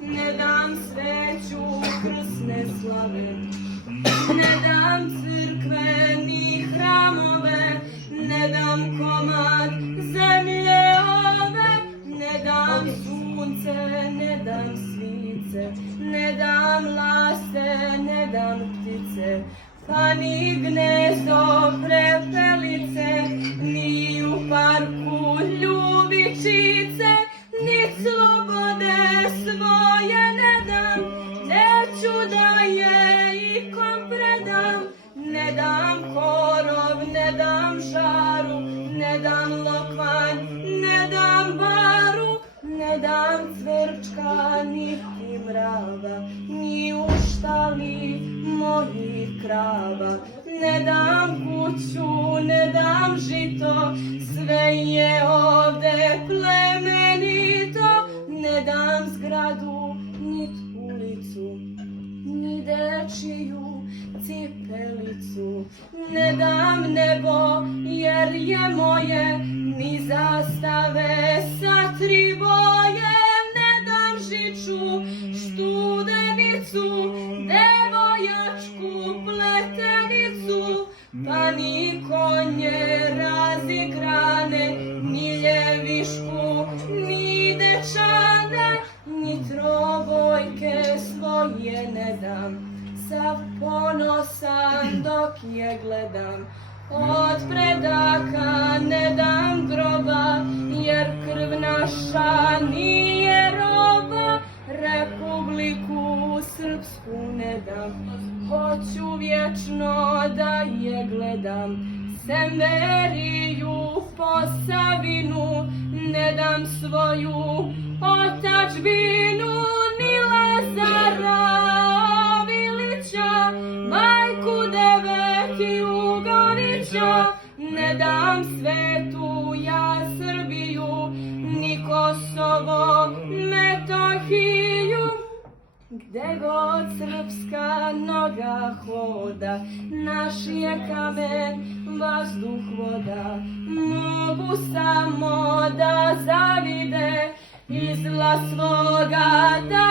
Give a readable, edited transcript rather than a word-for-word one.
ne dam sveću krsne slave, ne dam crkve ni hramove, ne dam komad zemlje ove, ne dam sunce, ne dam svice, ne dam laste, ne dam ptice, pa ni gnezdo prepelice, ni u parku ljubičice, ni slobode svoje ne dam, neću da je ikom predam, ne dam korov, ne dam žaru, ne dam lokvanj, ne dam baru, ne dam cvrčka, niti mrava, ni u štali mojih krava, ne dam kuću, ne dam žito, sve je ovde plemenito, ne dam zgradu, nit ulicu, ni dečiju cipelicu, ne dam nebo, jer je moje, ni zastave sa tri boje, ne dam žiču, študenicu, devojačku pletenicu, pa ni konje razigrane, ni ljevišku, ni dečane, ni trobojke svoje ne dam, sav ponosan dok je gledam, od predaka ne dam groba, jer krv naša nije roba, Republiku Srpsku ne dam, hoću vječno da je gledam, Semeriju, Posavinu, ne dam svoju otadžbinu, ni Lazara Obilića, majku Devetjugovića, ne dam svetu ja Srbiju, ni Kosovo, Metohiju, gde god srpska noga hoda, naš je kamen, vazduh, voda, mogu samo da zavide, iz zla svoga da